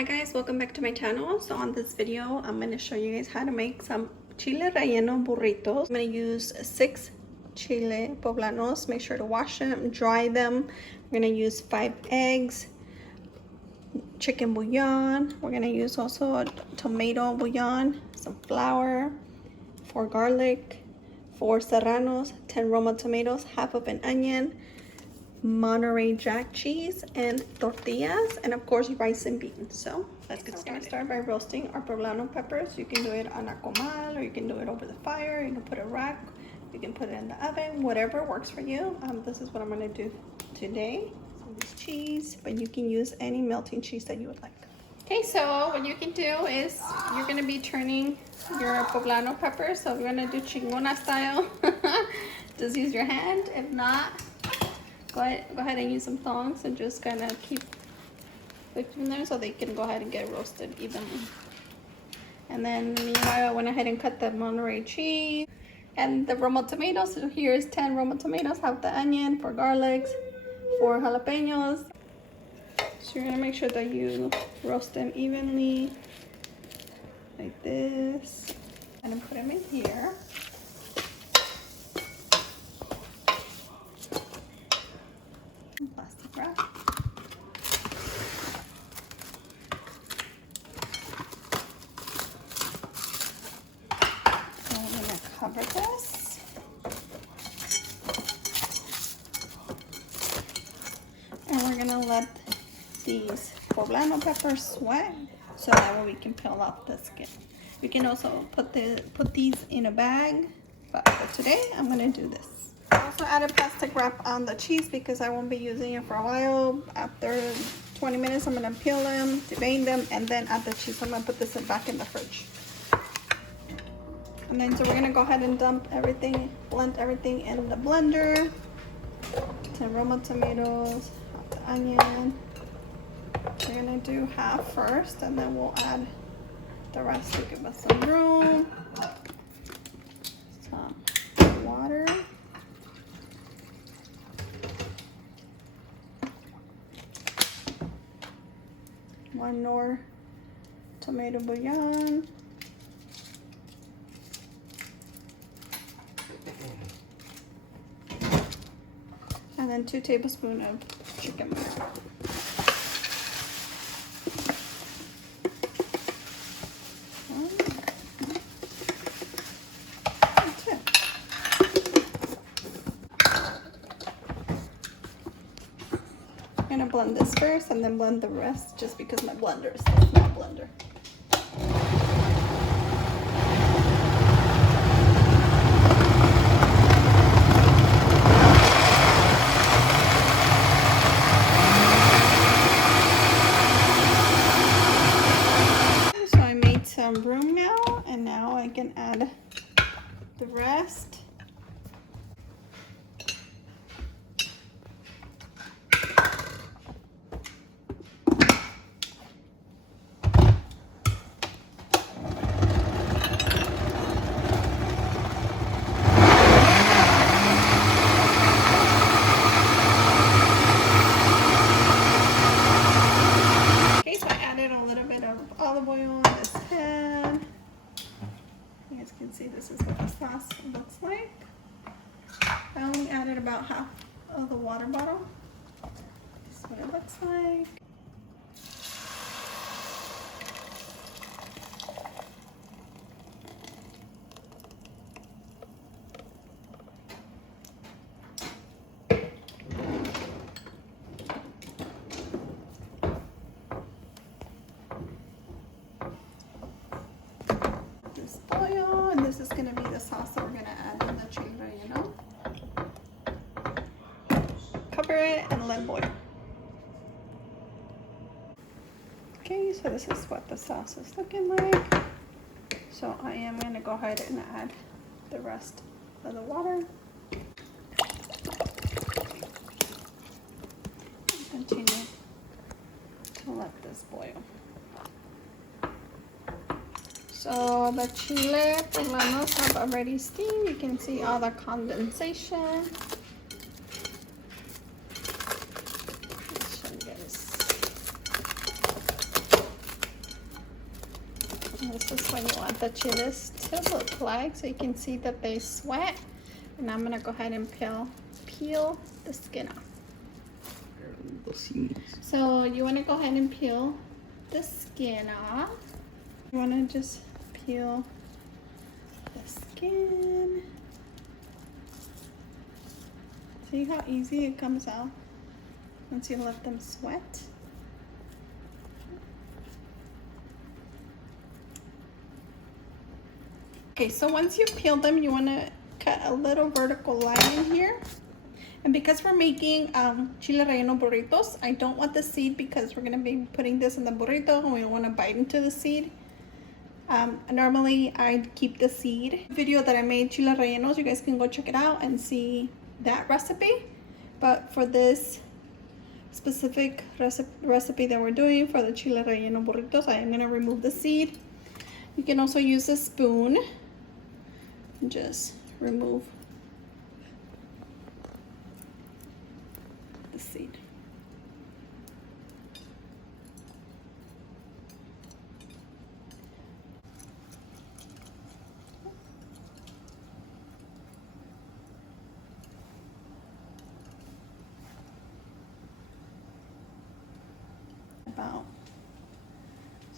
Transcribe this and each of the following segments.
Hi guys, welcome back to my channel. So on this video, I'm going to show you guys how to make some chile relleno burritos. I'm going to use 6 chile poblanos. Make sure to wash them, dry them. We're going to use 5 eggs, chicken bouillon. We're going to use also a tomato bouillon, some flour, 4 garlic, 4 serranos, 10 Roma tomatoes, half of an onion, Monterey Jack cheese, and tortillas, and of course rice and beans. So let's get started. Start by roasting our poblano peppers. You can do it on a comal, or you can do it over the fire. You can put a rack, you can put it in the oven, whatever works for you. This is what I'm going to do today. Some of this cheese, but you can use any melting cheese that you would like. Okay, so what you can do is you're going to be turning your poblano peppers. So we're going to do chingona style. Just use your hand. If not, go ahead and use some tongs and just kind of keep flipping them so they can go ahead and get roasted evenly. And then meanwhile, I went ahead and cut the Monterey cheese and the Roma tomatoes. So here's 10 Roma tomatoes, half the onion, 4 garlics, 4 jalapenos. So you're gonna make sure that you roast them evenly like this. And then put them in here. Plastic wrap. And we're gonna cover this. And we're gonna let these poblano peppers sweat so that way we can peel off the skin. We can also put these in a bag, but for today I'm gonna do this. I also added plastic wrap on the cheese because I won't be using it for a while. After 20 minutes, I'm gonna peel them, devein them, and then add the cheese. So I'm gonna put this back in the fridge. And then so we're gonna go ahead and dump everything, blend everything in the blender. 10 Roma tomatoes, half the onion. We're gonna do half first, and then we'll add the rest to give us some room. Some water. One more tomato bouillon. And then 2 tablespoons of chicken bouillon. That's it. I'm gonna blend this first and then blend the rest just because my blender is a small blender. So I made some room now, and now I can add the rest. Olive oil on this pan. You guys can see this is what the sauce looks like. I only added about half of the water bottle. This is what it looks like. Oil, and this is going to be the sauce that we're going to add in the chile relleno. Cover it and let boil. Okay, so this is what the sauce is looking like. So I am going to go ahead and add the rest of the water. And continue to let this boil. So the chile poblanos have already steamed. You can see all the condensation. Let's show you guys. And this is what you want the chiles to look like, so you can see that they sweat. And I'm gonna go ahead and peel the skin off. So you wanna go ahead and peel the skin off. You wanna just peel the skin. See how easy it comes out once you let them sweat? Okay, so once you peel them, you want to cut a little vertical line in here. And because we're making chile relleno burritos, I don't want the seed because we're going to be putting this in the burrito and we don't want to bite into the seed. Normally, I keep the seed. Video that I made chile rellenos, you guys can go check it out and see that recipe. But for this specific recipe that we're doing for the chile relleno burritos, I am going to remove the seed. You can also use a spoon. Just remove the seed.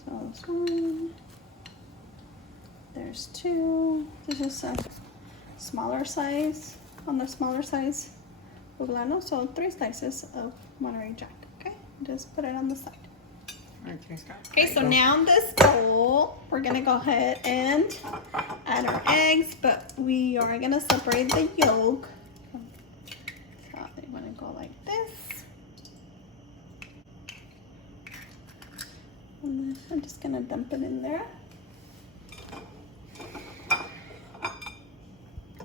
So this one. There's two. This is a smaller size, on the smaller size poblano, so 3 slices of Monterey Jack. Okay, just put it on the side. Okay, so now in this bowl, we're gonna go ahead and add our eggs, but we are gonna separate the yolk. So you wanna go like this. And I'm just gonna dump it in there.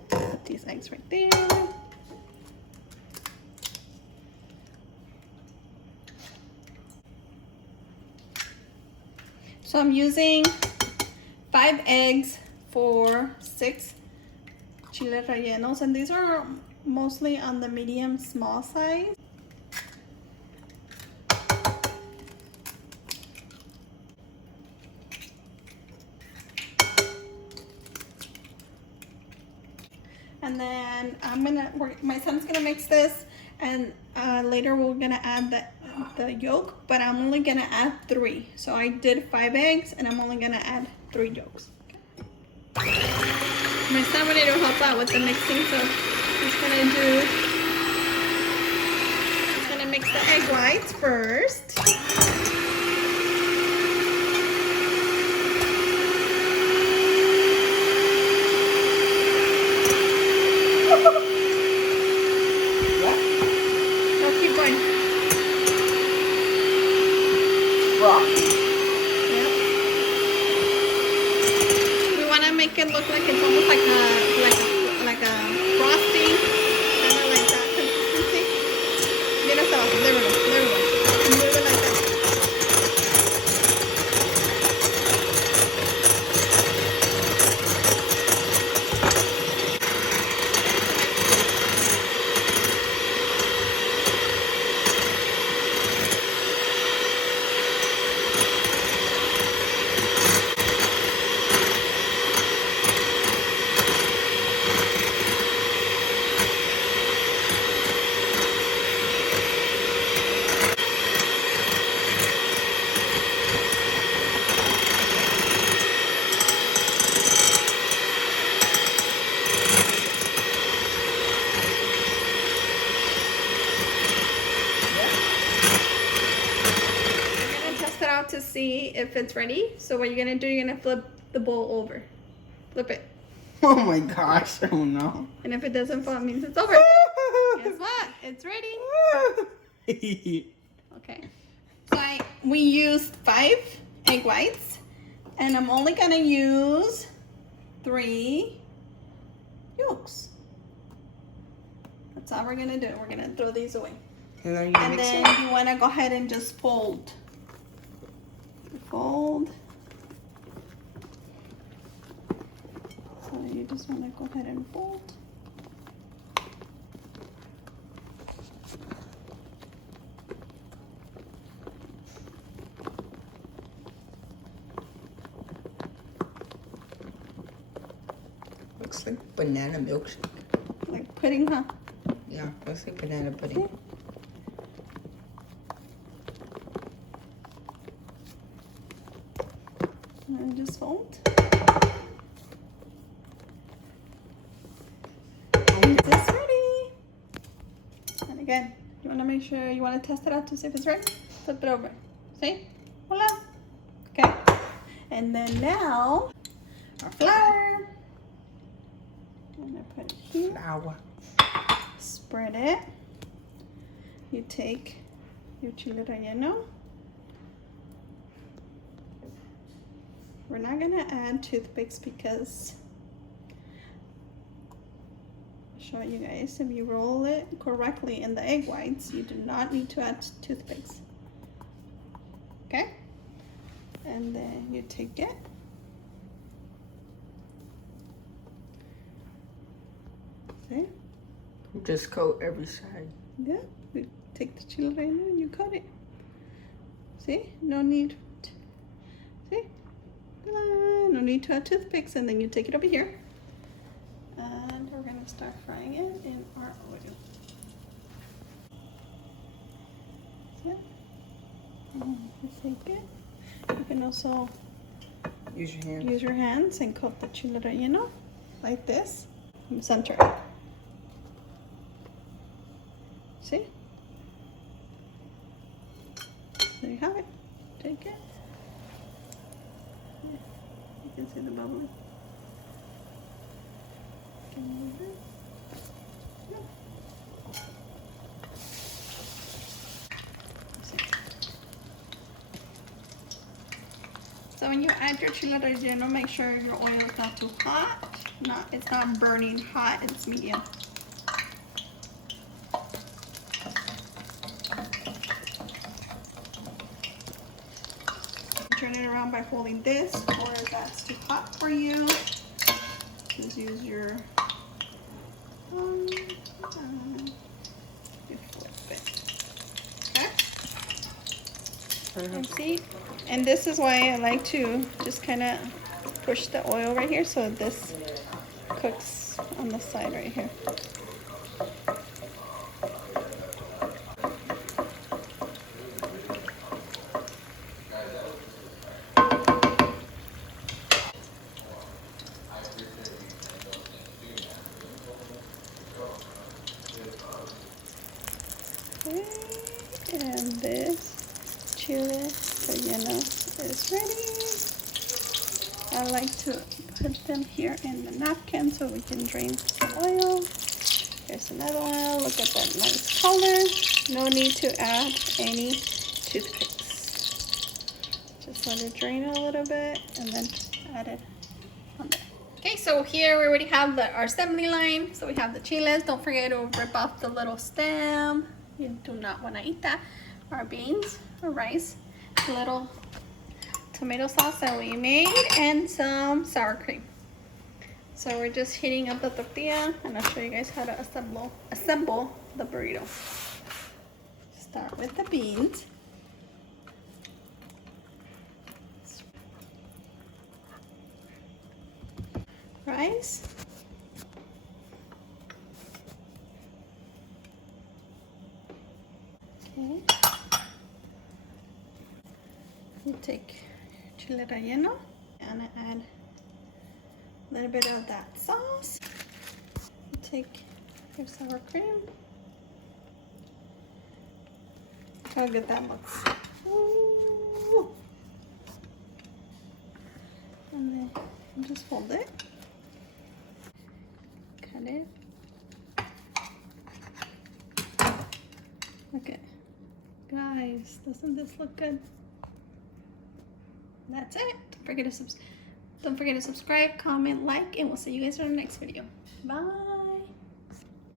Put these eggs right there. So I'm using 5 eggs for 6 chile rellenos, and these are mostly on the medium small size. And then my son's gonna mix this, and later we're gonna add the yolk, but I'm only gonna add 3. So I did 5 eggs, and I'm only gonna add 3 yolks. Okay. My son wanted to help out with the mixing, so he's gonna mix the egg whites first. Make it look like it's almost like a frosty, kind of like that consistency. Mira hasta abajo. There we go. Move it like that. To see if it's ready. So what you're gonna do, you're gonna flip the bowl over. Flip it. Oh my gosh, oh no. And if it doesn't fall, it means it's over. Guess what? It's ready. Okay. So we used 5 egg whites, and I'm only gonna use 3 yolks. That's all we're gonna do. We're gonna throw these away. And then you wanna go ahead and just fold. Fold. So you just want to go ahead and fold. Looks like banana milkshake. Like pudding, huh? Yeah, looks like banana pudding. And just fold. Is this ready? And again, you want to make sure you want to test it out to see if it's ready. Flip it over. See? Voila. Okay. And then now our flour. I'm gonna put it here. Flour. Spread it. You take your chile relleno. We're not gonna add toothpicks because I'll show you guys, if you roll it correctly in the egg whites, you do not need to add toothpicks. Okay? And then you take it. See? Just coat every side. Yeah, you take the chile relleno and you coat it. See? No need. See? No need to add toothpicks, and then you take it over here. And we're gonna start frying it in our oil. See it? And you take it. You can also Use your hands. use your hands and coat the chile relleno like this. And center it. See? There you have it. Take it. Yeah, you can see the bubbling. Can you move it? Yeah. See. So when you add your chile relleno, make sure your oil is not too hot. It's not burning hot, it's medium. Turn it around by holding this, or if that's too hot for you, just use your you flip it. Okay? And see, and this is why I like to just kind of push the oil right here so this cooks on the side right here. Okay, and this chile relleno is ready. I like to put them here in the napkin so we can drain the oil. Here's another one. Look at that nice color. No need to add any toothpicks. Just let it drain a little bit and then add it on there. Okay, so here we already have our assembly line. So we have the chiles. Don't forget to rip off the little stem. You do not want to eat that. Our beans, our rice, a little tomato sauce that we made, and some sour cream. So we're just heating up the tortilla, and I'll show you guys how to assemble the burrito. Start with the beans. Rice. Okay. You take chile relleno and add a little bit of that sauce. You take your sour cream. Look how good that looks. Ooh. And then you just fold it. Cut it. Okay. Guys, doesn't this look good? That's it. Don't forget to subscribe, comment, like, and we'll see you guys in the next video. Bye.